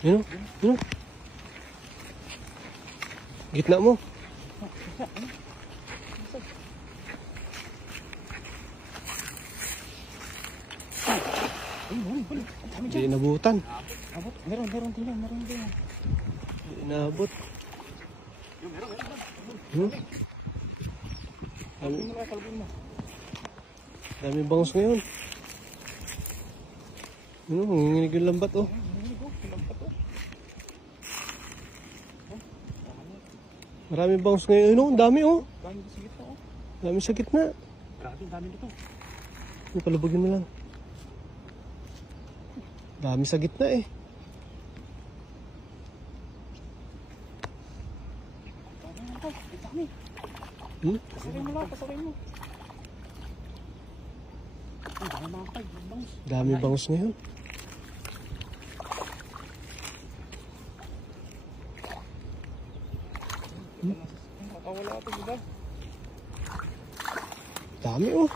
Yun o, yun o. Gitna mo. Hindi inabutan. Meron din. Hindi inabot. Dami bangus ngayon. Nanginginig yung lambat oh. Marami bangus ngayon. Ang dami oh. Dami sa gitna. Grabe, dami nito. Palubugin mo lang. Dami sa gitna eh. Pasawin mo. Dami bangus ngayon. Makawala ito, diba? Dami oh.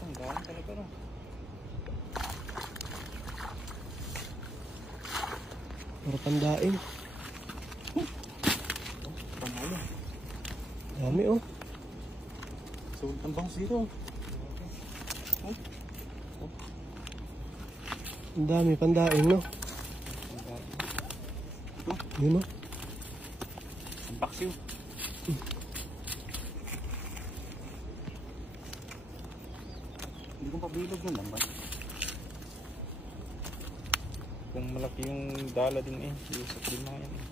Ang dami talaga no. Para pandain. Panalo. Dami oh. Sulit ang bangus dito. Ang dami pandain no. Ito? Yun oh. Ang paksiw. Hindi kong pabilog yun lang ba? Kung malaki yung dala din eh. Yung sa klima yan eh.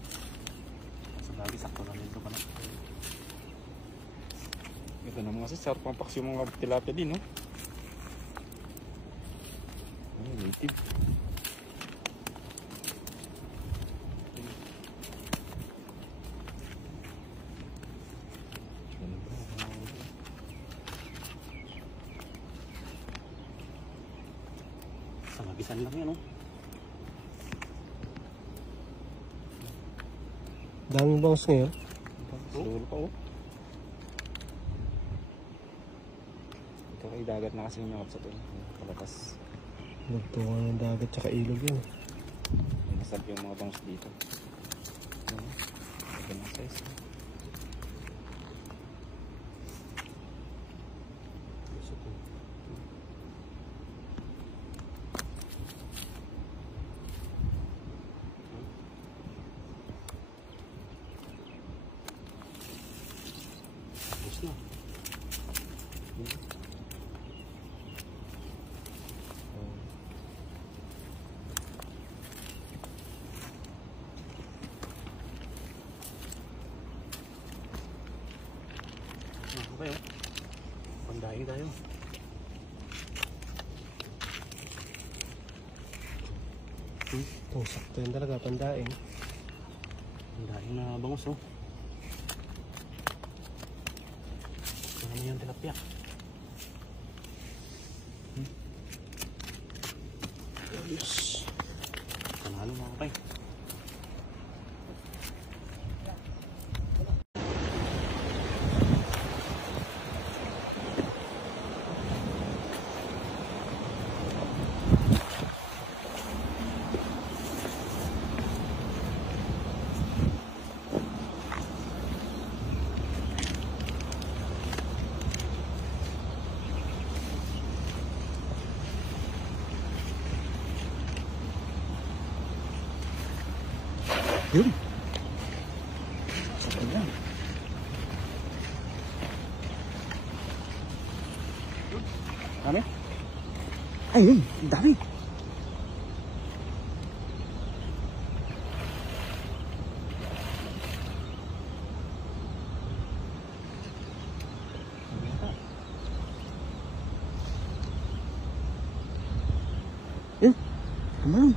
So lagi sakto lang dito pala. Ito na mga sasar. Pampaksiw mga tilapia din no. Ay, native. Magisan lang yan, oh. Daming bangus ngayon. Sulo pa, oh. Ito kay dagat na kasi yung sa ito. Palatas. Nagtungan ng dagat tsaka ilog yun. Nasab yung mga bangus dito. Ito na size. Na. Okay, oh. Pandaing tayo. Ito, sakto yun talaga, pandaing. Pandaing na bangus, oh. Ano yung tilapia? Yes. Panalo mga kapay. Yun. Sakto yan. Dami? Ay, yun. Dami. Eh, kemana?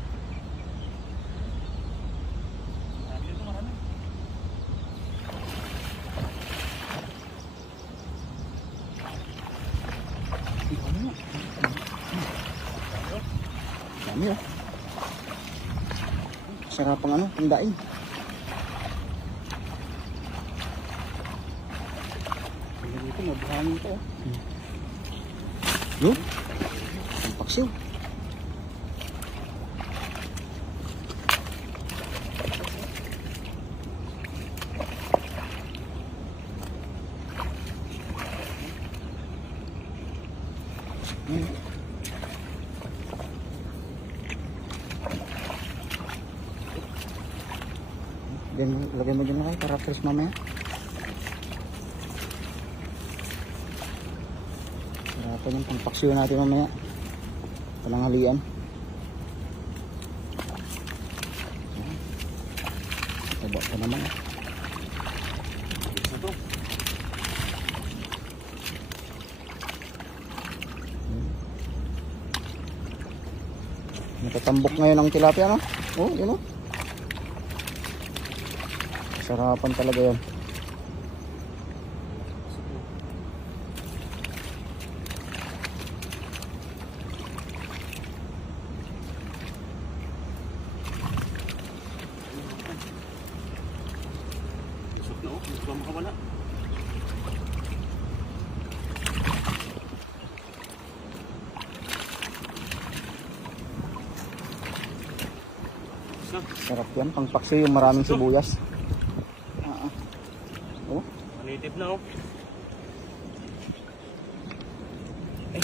Dami oh. Sarap pang ano, pandaing. Dito mabuhangin ito oh. Yun. Ang paksiw. Lagay mo dyan na kayo para fresh mamaya. Sarapan yung pangpaksiyo natin mamaya. Palanghalian. Taba pa naman. Isa to. Natatambok ngayon ang tilapia, no? Oh, yun, oh. Sarapan talaga yan. Busog na, oh. Gusto ba makawala? Sarap yan. Pangpaksiyo yung maraming sibuyas. Oh. Native na, oh. Ay.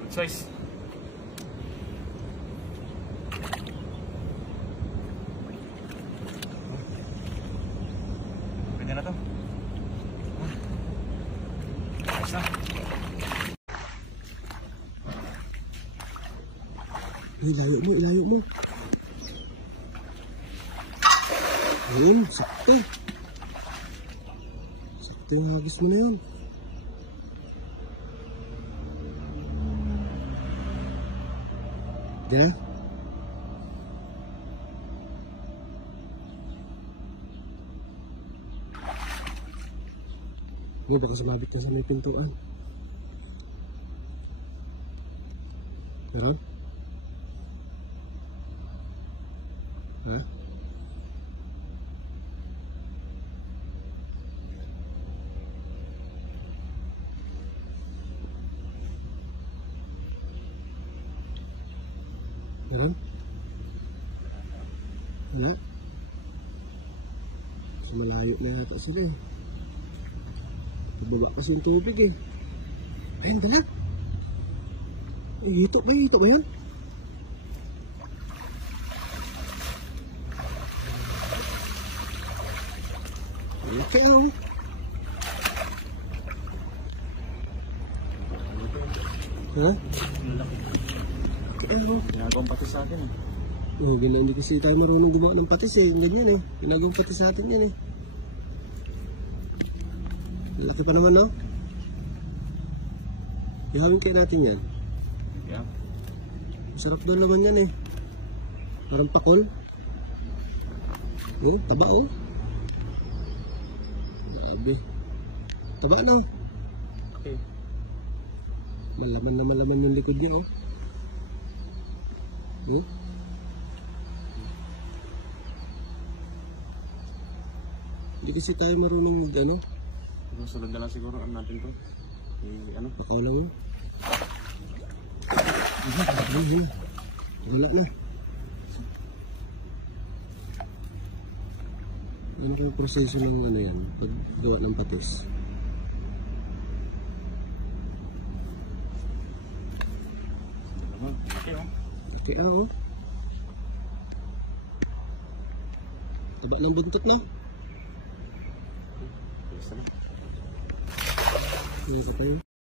Good size. Pwede na to. Ayos na. Ilayo mo. Ayun, sakto. Sakto yung hagis mo na yun. Diya? Baka sumabit ka sa may pintuan. Meron? Ha? Meron? Wala? Mas malayo na yata sila eh. Baba kasi yung tubig eh. Ayun, dala. Hito ba yan? Okay, oh. Ha? Okay, oh. Ginagawang pati sa atin, eh. Oh, hindi kasi tayo marunong gumawa ng patis eh. Ganyan eh. Ginagawang patis sa atin yan eh. Laki pa naman, no? Ihawin kayo natin yan. Yeah. Masarap doon naman yan eh. Parang pakol. Oh, taba oh. Grabe. Taba na. Okay. Malaman na malaman yung likod niya oh. Hmm? Hindi kasi tayo marunong mag-ano. Sunod na lang siguro ano natin to. Ano? Pakaw lang yun. Wala na. Ano yung proseso ng ano yan? Paggawa ng patis? Okay, oh. Okay, oh. Taba ng buntot, no? Yes, ano? Ano ka tayo?